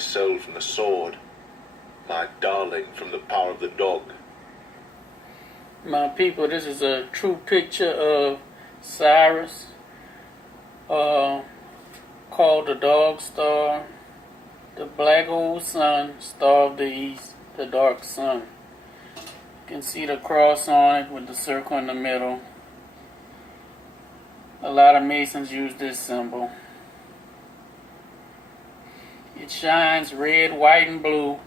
soul from the sword, my darling from the power of the dog. My people, this is a true picture of Sirius, called the Dog Star, the Black Hole Sun, Star of the East, the Dark Sun. You can see the cross on it with the circle in the middle. A lot of Masons use this symbol. It shines red, white, and blue.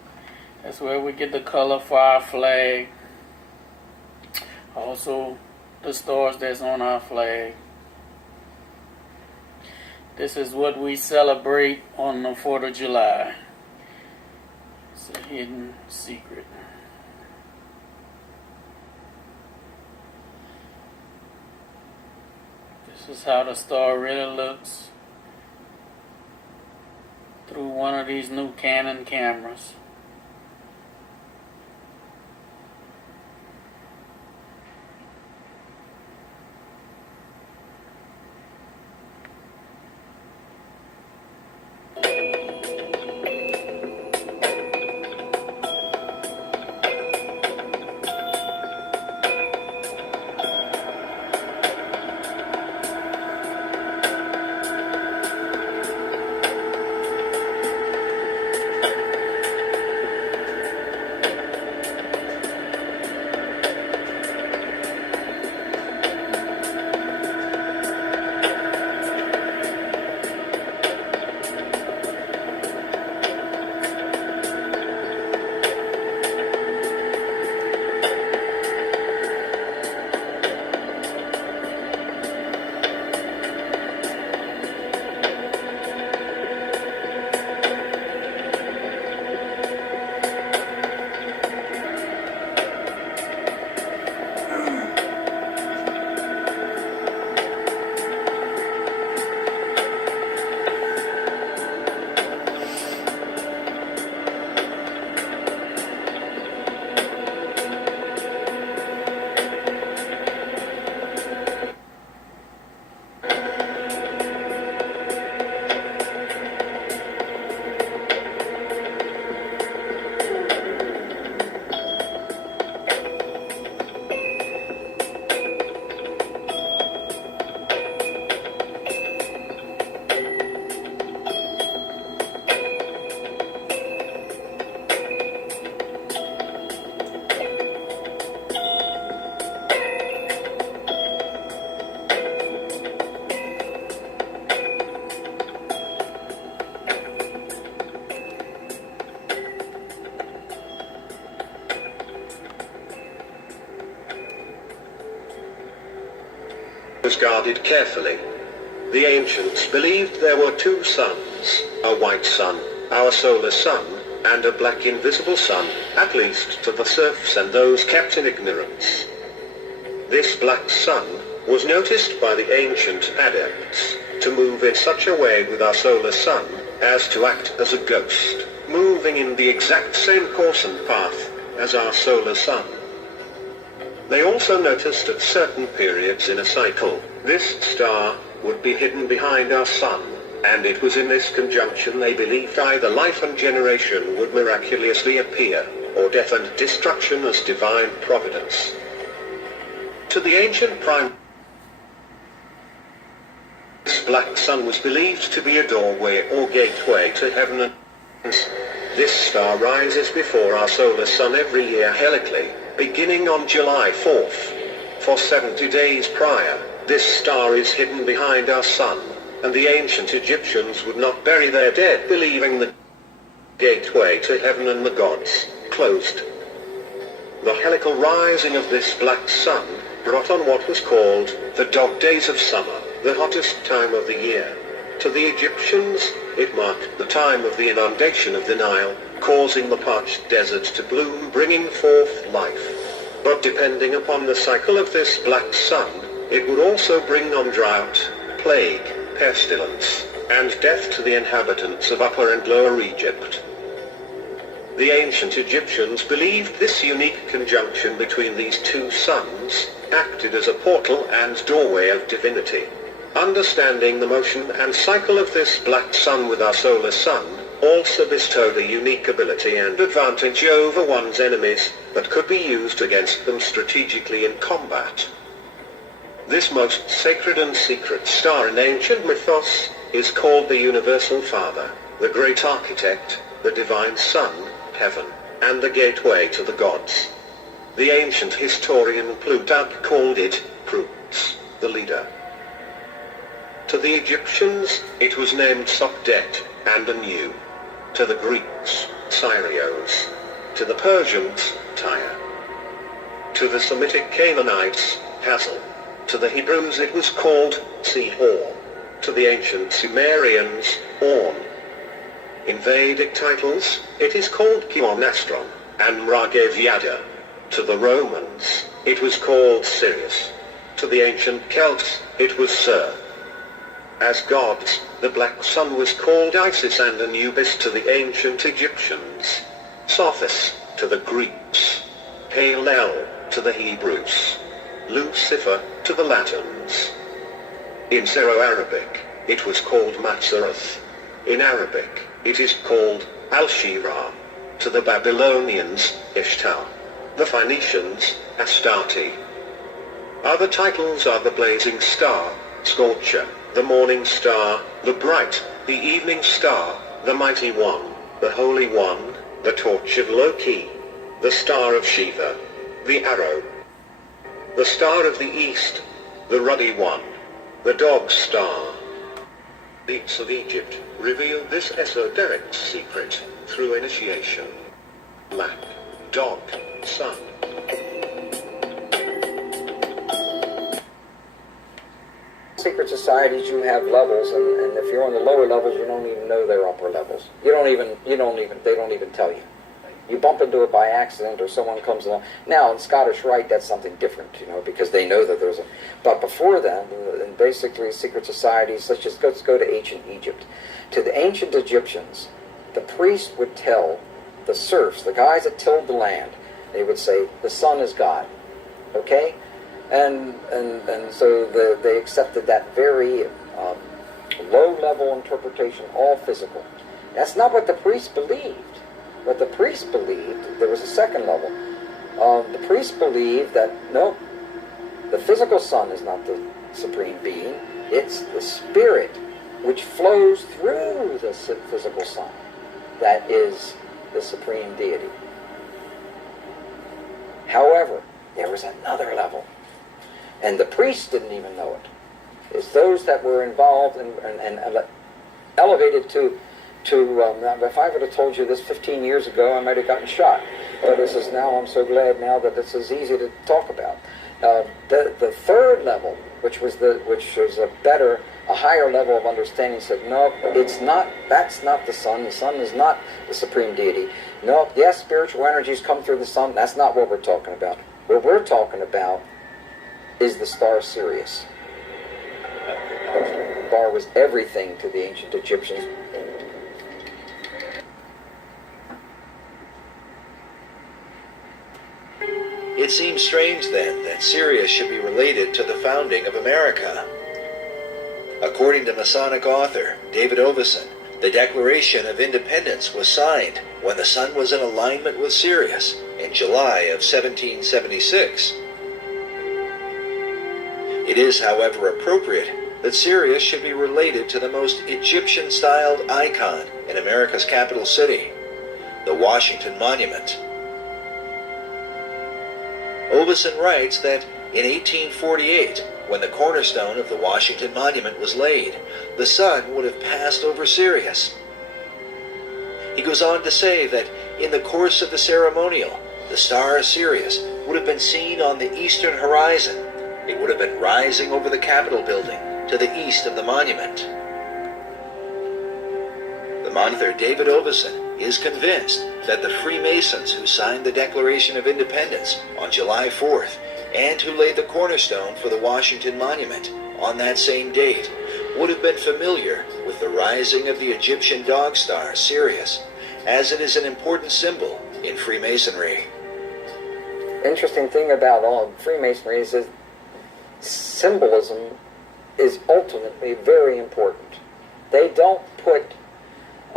That's where we get the color for our flag. Also, the stars that's on our flag. This is what we celebrate on the 4th of July. It's a hidden secret. This is how the star really looks through one of these new Canon cameras. Was guarded carefully. The ancients believed there were two suns, a white sun, our solar sun, and a black invisible sun, at least to the serfs and those kept in ignorance. This black sun was noticed by the ancient adepts to move in such a way with our solar sun as to act as a ghost, moving in the exact same course and path as our solar sun. They also noticed at certain periods in a cycle, this star would be hidden behind our sun, and it was in this conjunction they believed either life and generation would miraculously appear, or death and destruction as divine providence. To the ancient prime, this black sun was believed to be a doorway or gateway to heaven, and this star rises before our solar sun every year helically, beginning on July 4th. For 70 days prior, this star is hidden behind our sun, and the ancient Egyptians would not bury their dead, believing the gateway to heaven and the gods closed. The helical rising of this black sun brought on what was called the dog days of summer, the hottest time of the year. To the Egyptians, it marked the time of the inundation of the Nile, causing the parched desert to bloom, bringing forth life. But depending upon the cycle of this black sun, it would also bring on drought, plague, pestilence, and death to the inhabitants of Upper and Lower Egypt. The ancient Egyptians believed this unique conjunction between these two suns acted as a portal and doorway of divinity. Understanding the motion and cycle of this black sun with our solar sun, also bestowed a unique ability and advantage over one's enemies that could be used against them strategically in combat. This most sacred and secret star in ancient mythos is called the Universal Father, the Great Architect, the Divine Son, Heaven, and the gateway to the gods. The ancient historian Plutarch called it Prutes, the leader. To the Egyptians, it was named Sopdet and Anu. To the Greeks, Syrios. To the Persians, Tyre. To the Semitic Canaanites, Hazel. To the Hebrews it was called Sihor. To the ancient Sumerians, Orn. In Vedic titles, it is called Kionastron and Mragavyada. To the Romans, it was called Sirius. To the ancient Celts, it was Ser. As gods, the black sun was called Isis and Anubis to the ancient Egyptians. Sophis, to the Greeks. Halel, to the Hebrews. Lucifer, to the Latins. In Syro-Arabic, it was called Matzaroth. In Arabic, it is called Al-Shira. To the Babylonians, Ishtar. The Phoenicians, Astarte. Other titles are the blazing star, Scorcher, the morning star, the bright, the evening star, the mighty one, the holy one, the torch of Loki, the star of Shiva, the arrow, the star of the east, the ruddy one, the dog star. Beats of Egypt reveal this esoteric secret through initiation. Black dog sun. Secret societies, you have levels, and if you're on the lower levels, you don't even know they're upper levels. They don't even tell you. You bump into it by accident, or someone comes along. Now, in Scottish Rite, that's something different, because they know that there's a... But before that, in basically secret societies, let's go to ancient Egypt. To the ancient Egyptians, the priest would tell the serfs, the guys that tilled the land, they would say, the sun is God, okay? And so they accepted that very low-level interpretation, all physical. That's not what the priests believed. What the priests believed, there was a second level. The priests believed that, no, the physical sun is not the supreme being. It's the spirit which flows through the physical sun that is the supreme deity. However, there was another level. And the priests didn't even know it. It's those that were involved and elevated to if I would have told you this 15 years ago, I might have gotten shot. But I'm so glad now that this is easy to talk about. The third level, which was a higher level of understanding, said, no, it's not, that's not the sun. The sun is not the supreme deity. No, yes, spiritual energies come through the sun. That's not what we're talking about. What we're talking about is the star Sirius. The star was everything to the ancient Egyptians. It seems strange, then, that Sirius should be related to the founding of America. According to Masonic author David Oveson, the Declaration of Independence was signed when the sun was in alignment with Sirius in July of 1776. It is, however, appropriate that Sirius should be related to the most Egyptian-styled icon in America's capital city, the Washington Monument. Oveson writes that in 1848, when the cornerstone of the Washington Monument was laid, the sun would have passed over Sirius. He goes on to say that in the course of the ceremonial, the star Sirius would have been seen on the eastern horizon. It would have been rising over the Capitol building to the east of the monument. The author David Oveson is convinced that the Freemasons who signed the Declaration of Independence on July 4th and who laid the cornerstone for the Washington Monument on that same date would have been familiar with the rising of the Egyptian dog star Sirius, as it is an important symbol in Freemasonry. Interesting thing about all Freemasonry is that symbolism is ultimately very important. They don't put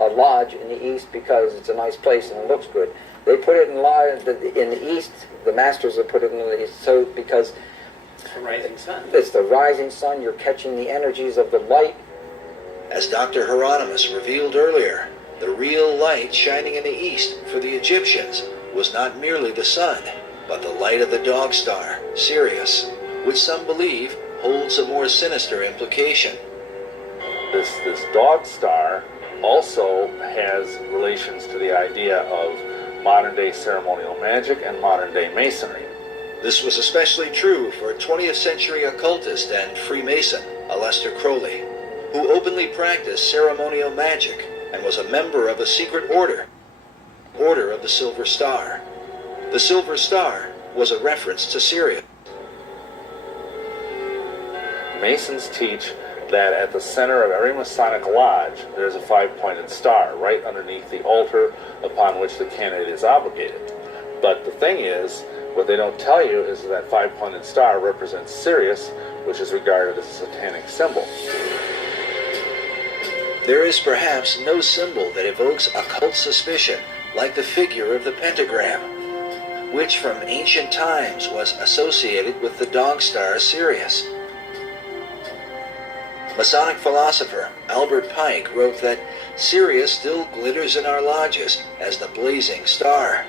lodge in the east because it's a nice place and it looks good. They put it in the east. The masters have put it in the east, so because It's the rising sun. it's the rising sun. You're catching the energies of the light. As Dr. Hieronymus revealed earlier, the real light shining in the east for the Egyptians was not merely the sun, but the light of the dog star, Sirius, which some believe holds a more sinister implication. This dog star also has relations to the idea of modern-day ceremonial magic and modern-day masonry. This was especially true for 20th century occultist and Freemason Aleister Crowley, who openly practiced ceremonial magic and was a member of a secret order, Order of the Silver Star. The Silver Star was a reference to Sirius. Masons teach that at the center of every Masonic lodge there's a five-pointed star right underneath the altar upon which the candidate is obligated. But the thing is, what they don't tell you is that five-pointed star represents Sirius, which is regarded as a satanic symbol. There is perhaps no symbol that evokes occult suspicion like the figure of the pentagram, which from ancient times was associated with the dog star Sirius. Masonic philosopher Albert Pike wrote that Sirius still glitters in our lodges as the blazing star.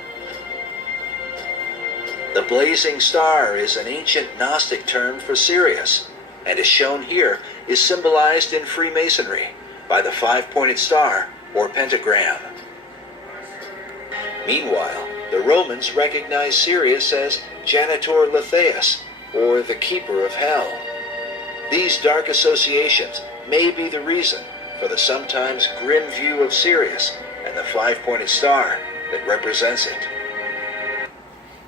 The blazing star is an ancient Gnostic term for Sirius, and as shown here, is symbolized in Freemasonry by the five-pointed star or pentagram. Meanwhile, the Romans recognized Sirius as Janitor Letheus, or the Keeper of Hell. These dark associations may be the reason for the sometimes grim view of Sirius and the five-pointed star that represents it.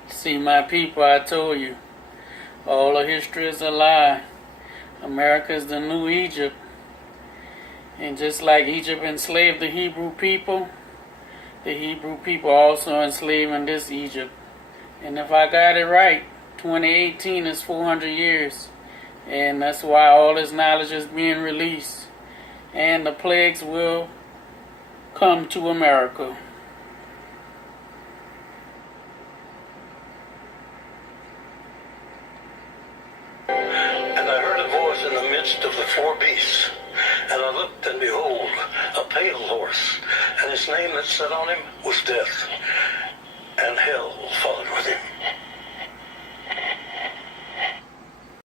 See, my people, I told you, all of history is a lie. America is the new Egypt. And just like Egypt enslaved the Hebrew people also enslaving this Egypt. And if I got it right, 2018 is 400 years. And that's why all this knowledge is being released. And the plagues will come to America. And I heard a voice in the midst of the four beasts. And I looked, and behold, a pale horse, and his name that sat on him was Death, and hell followed with him.